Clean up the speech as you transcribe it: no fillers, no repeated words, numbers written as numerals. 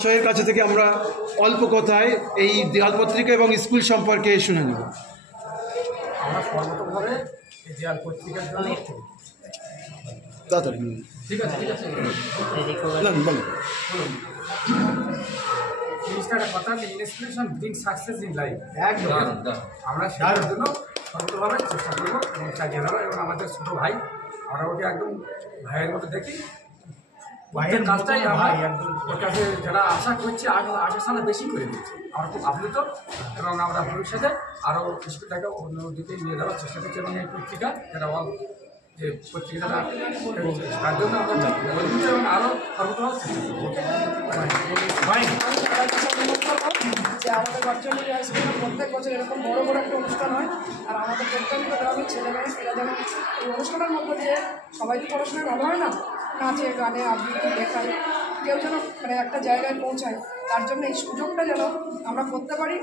মহাশয়ের কাছে থেকে আমরা অল্প কথায় এই দেয়াল পত্রিকা এবং স্কুল সম্পর্কে শুনে নেব। আমরা সর্বতভাবে এই দেয়াল পত্রিকার জন্য তাড়াতাড়ি ঠিক আছে না বলুন। জিনিসটা একটা কথা যে inspiration bring success in life একদম আমরা সেটার জন্য সর্বতভাবে চেষ্টা করবো এবং চালিয়ে যাবো। এবং আমাদের ছোটো ভাই আমরা ওকে একদম ভাইয়ের মতো দেখি, ভাইয়ের কাজটাই ভাই একদম ওর কাছে যারা আশা করছি আশার সামনে বেশি করে দিচ্ছি। আমরা খুব আপ্লুত এবং আমরা ভবিষ্যতে আরও স্কুলটাকে অন্যদিকে নিয়ে যাওয়ার চেষ্টা করছি। এবং এই পত্রিকা যেটা যে পত্রিকাটা তার জন্য আমরা এবং আরও সর্বতভাবে ভাই যে আমাদের বাচ্চাদের স্কুলে প্রত্যেক বছর এরকম বড় বড় একটা অনুষ্ঠান হয়। আর আমাদের প্রত্যেকটা গ্রামের ছেলেমেয়ে এরা যেন এই অনুষ্ঠানের মধ্যে যে সবাই তো পড়াশোনায় ভালো হয় না, নাচে গানে আবৃত্তি দেখায়, কেউ যেন মানে একটা জায়গায় পৌঁছায়, তার জন্য এই সুযোগটা যেন আমরা করতে পারি।